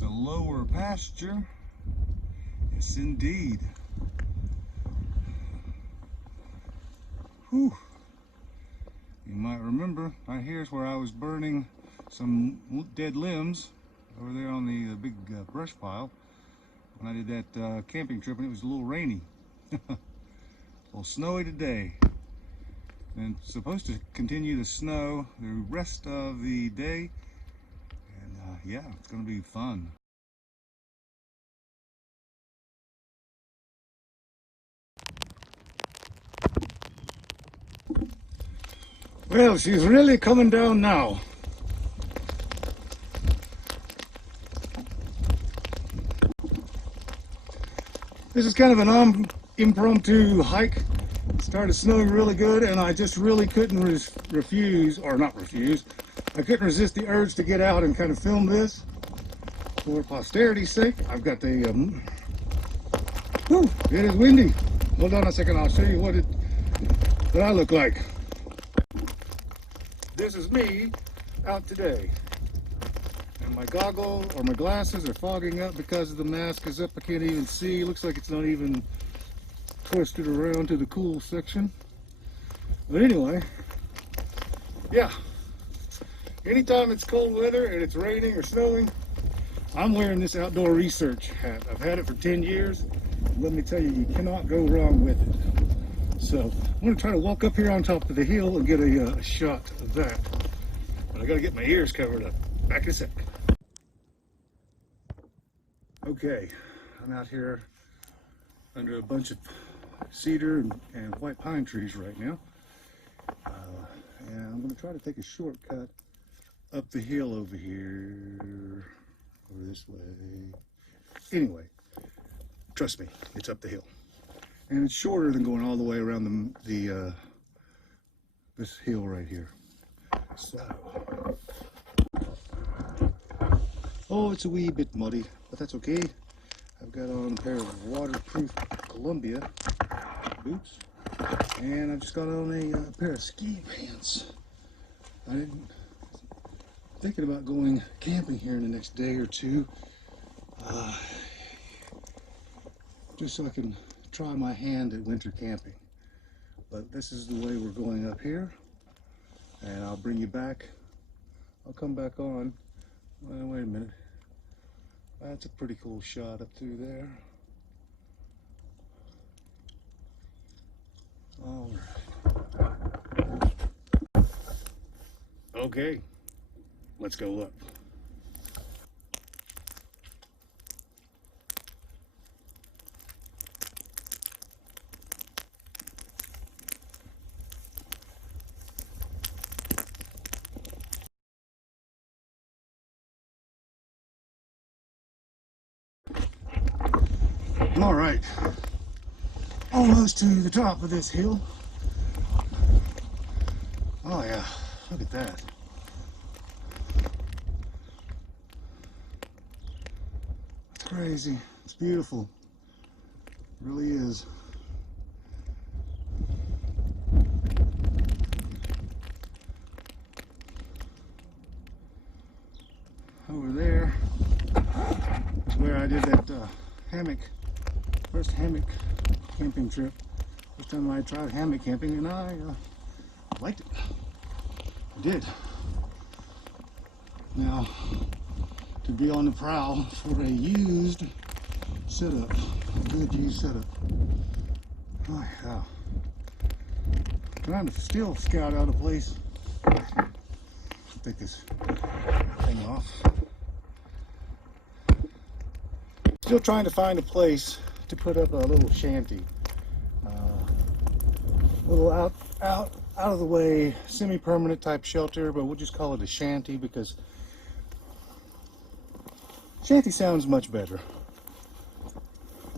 the lower pasture. Yes, indeed. Whew. You might remember, right here's where I was burning some dead limbs over there on the big brush pile when I did that camping trip, and it was a little rainy. A little snowy today. And it's supposed to continue to snow the rest of the day. And yeah, it's going to be fun. Well, she's really coming down now. This is kind of an impromptu hike. It started snowing really good, and I just really couldn't refuse, or not refuse, I couldn't resist the urge to get out and kind of film this for posterity's sake. I've got the, whew, it is windy. Hold on a second, I'll show you what I look like. This is me out today. And my goggle or my glasses are fogging up because the mask is up. I can't even see. Looks like it's not even twisted around to the cool section. But anyway, yeah. Anytime it's cold weather and it's raining or snowing, I'm wearing this outdoor research hat. I've had it for 10 years. Let me tell you, you cannot go wrong with it. So I'm going to try to walk up here on top of the hill and get a shot of that. But I got to get my ears covered up. Back in a sec. Okay, I'm out here under a bunch of cedar and white pine trees right now. And I'm going to try to take a shortcut up the hill over here, over this way. Anyway, trust me, it's up the hill. And it's shorter than going all the way around this hill right here. So, oh, it's a wee bit muddy, but that's okay. I've got on a pair of waterproof Columbia boots, and I've just got on a pair of ski pants. I didn't thinking about going camping here in the next day or two, just so I can try my hand at winter camping. But this is the way we're going up here, and I'll bring you back. I'll come back on. Well, wait a minute. That's a pretty cool shot up through there. All right. Okay, let's go up. All right, almost to the top of this hill. Oh yeah, look at that. It's crazy. It's beautiful. It really is. Over there is where I did that first hammock camping trip. First time I tried hammock camping, and I liked it. I did. Now, to be on the prowl for a used setup, a good used setup. Oh yeah. Trying to still scout out a place. Take this thing off. Still trying to find a place to put up a little shanty, little out of the way, semi-permanent type shelter, but we'll just call it a shanty because shanty sounds much better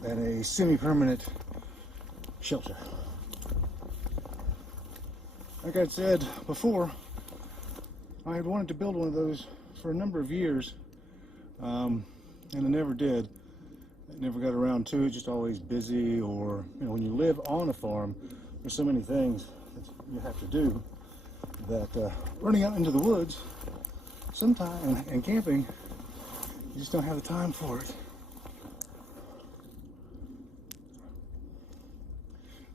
than a semi-permanent shelter. Like I said before, I had wanted to build one of those for a number of years, and I never did. I never got around to it, just always busy, or when you live on a farm, there's so many things that you have to do that running out into the woods sometime and camping, You just don't have the time for it.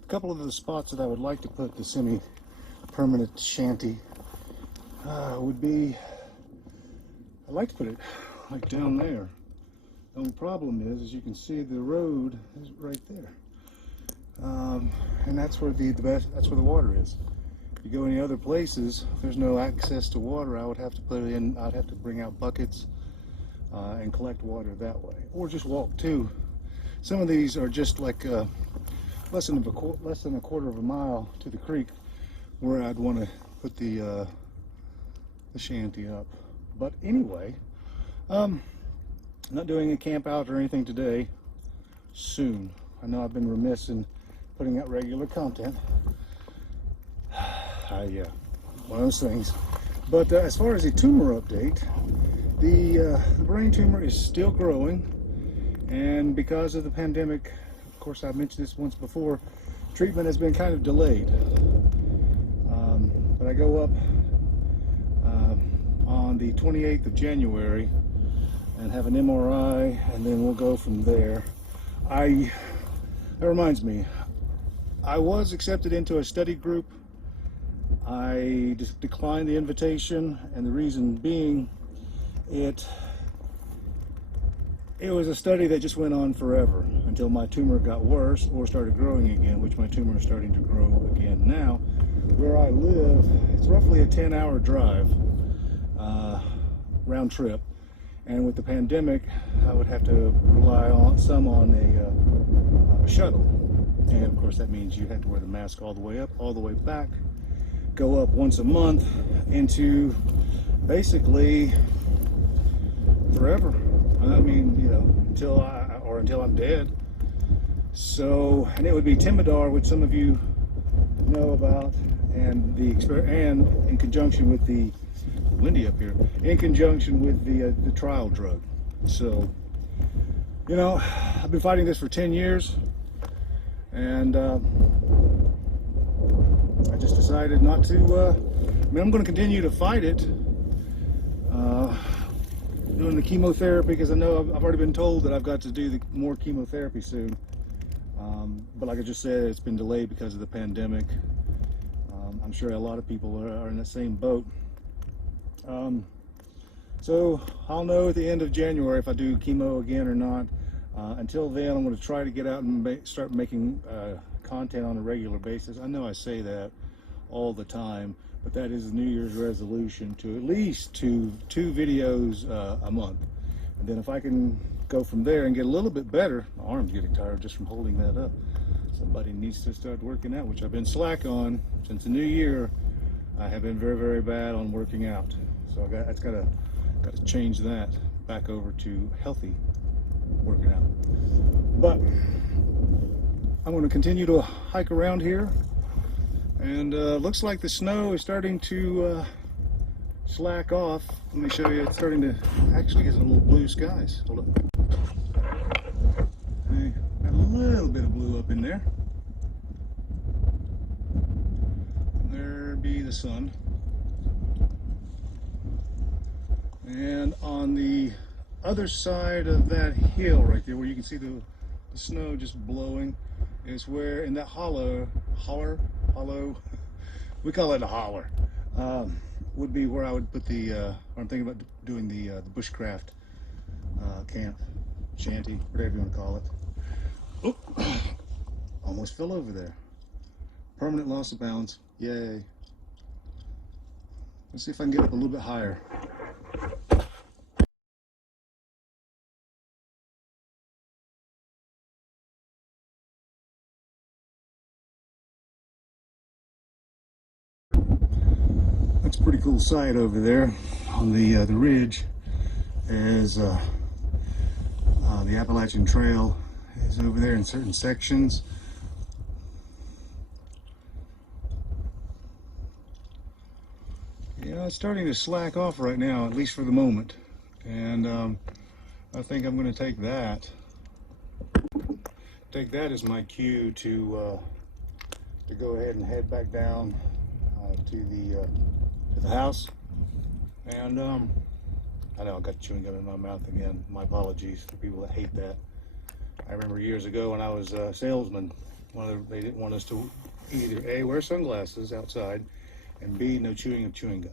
A couple of the spots that I would like to put the semi-permanent shanty would be, I'd like to put it like down there. The only problem is, as you can see, the road is right there, and that's where that's where the water is. If you go any other places, if there's no access to water, I would have to I'd have to bring out buckets and collect water that way, or just walk too. Some of these are just like less than a quarter of a mile to the creek where I'd want to put the shanty up. But anyway, I'm not doing a camp out or anything today. Soon. I know I've been remiss in putting out regular content. Yeah, one of those things. But as far as the tumor update, the brain tumor is still growing, and because of the pandemic, of course I've mentioned this once before, treatment has been kind of delayed. But I go up on the 28th of January and have an MRI, and then we'll go from there. That reminds me, I was accepted into a study group. I just declined the invitation, and the reason being, it was a study that just went on forever until my tumor got worse or started growing again, which my tumor is starting to grow again now. Where I live, it's roughly a 10-hour drive, round trip, and with the pandemic, I would have to rely on a shuttle, and of course that means you have to wear the mask all the way up, all the way back, go up once a month into basically forever. I mean, you know, until I'm dead. So, and it would be Timidar, which some of you know about, and in conjunction with the windy up here, in conjunction with the trial drug. So, you know, I've been fighting this for 10 years, and I just decided not to. I mean, I'm going to continue to fight it, doing the chemotherapy, because I know I've already been told that I've got to do more chemotherapy soon. But like I just said, it's been delayed because of the pandemic. I'm sure a lot of people are in the same boat. So I'll know at the end of January if I do chemo again or not. Until then, I'm going to try to get out and start making content on a regular basis. I know I say that all the time, but that is a New Year's resolution to at least two videos a month. And then if I can go from there and get a little bit better, my arm's getting tired just from holding that up. Somebody needs to start working out, which I've been slack on since the new year. I have been very, very bad on working out. So that's got to change that back over to healthy working out. But I'm going to continue to hike around here, and looks like the snow is starting to slack off. Let me show you. It's starting to actually get some little blue skies. Hold up. Hey, got a little bit of blue up in there. There be the sun. And on the other side of that hill right there, where you can see the snow just blowing, is where in that hollow, we call it a holler, would be where I would put I'm thinking about doing the bushcraft camp, shanty, whatever you want to call it. Oh, almost fell over there. Permanent loss of balance. Yay. Let's see if I can get up a little bit higher. That's a pretty cool sight over there on the ridge, as the Appalachian Trail is over there in certain sections. Yeah, it's starting to slack off right now, at least for the moment, and I think I'm going to take that as my cue to go ahead and head back down to the house, and I know I got chewing gum in my mouth again. My apologies for people that hate that. I remember years ago when I was a salesman, they didn't want us to either A, wear sunglasses outside, and B, no chewing of chewing gum.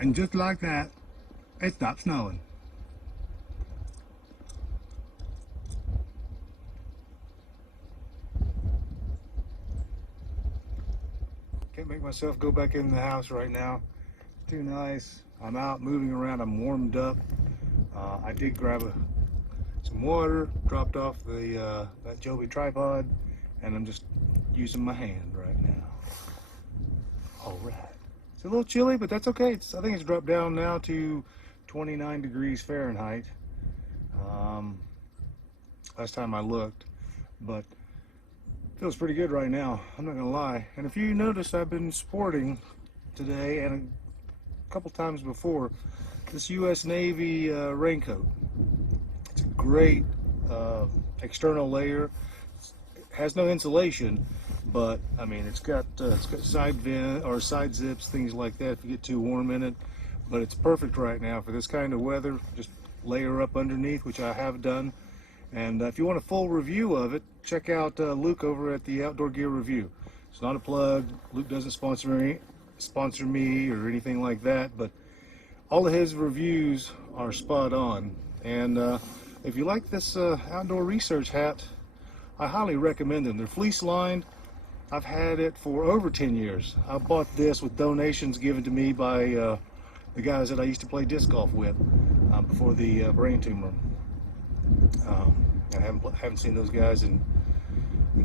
And just like that, it stopped snowing. Can't make myself go back in the house right now. Too nice. I'm out moving around. I'm warmed up. I did grab some water, dropped off that Joby tripod, and I'm just using my hand right now. All right. It's a little chilly, but that's okay. I think it's dropped down now to 29 degrees Fahrenheit. Last time I looked, but feels pretty good right now. I'm not gonna lie. And if you notice, I've been sporting today and a couple times before this U.S. Navy raincoat. It's a great external layer. It has no insulation, but I mean it's got side vent or side zips, things like that if you get too warm in it. But it's perfect right now for this kind of weather. Just layer up underneath, which I have done. And if you want a full review of it, check out Luke over at the Outdoor Gear Review. It's not a plug. Luke doesn't sponsor me or anything like that, but all of his reviews are spot on. And if you like this outdoor research hat, I highly recommend them. They're fleece lined. I've had it for over 10 years. I bought this with donations given to me by the guys that I used to play disc golf with before the brain tumor. I haven't seen those guys in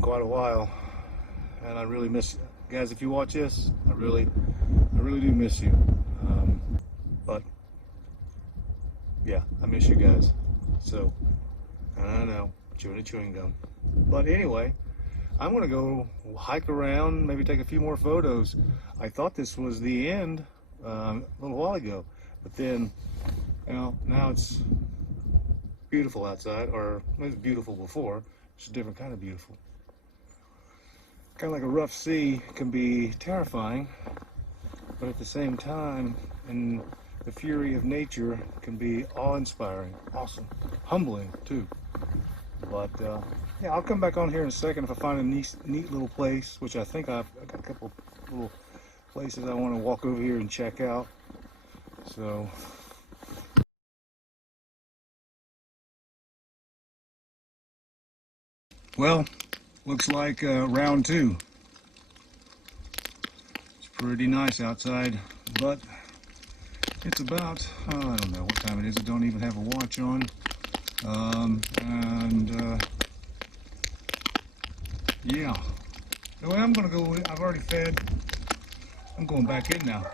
quite a while, and I really miss you. Guys, if you watch this, I really do miss you. But yeah, I miss you guys. So I don't know, chewing gum. But anyway, I'm gonna go hike around, maybe take a few more photos. I thought this was the end a little while ago, but then, you know, now it's beautiful outside, or it was beautiful before. It's a different kind of beautiful. Kind of like a rough sea can be terrifying, but at the same time, in the fury of nature, can be awe-inspiring, awesome, humbling too. But yeah, I'll come back on here in a second if I find a neat little place, which I think I got a couple little places I want to walk over here and check out. So. Well, looks like round two. It's pretty nice outside, but it's about, I don't know what time it is. I don't even have a watch on. Yeah. The way I'm going to go, I've already fed. I'm going back in now.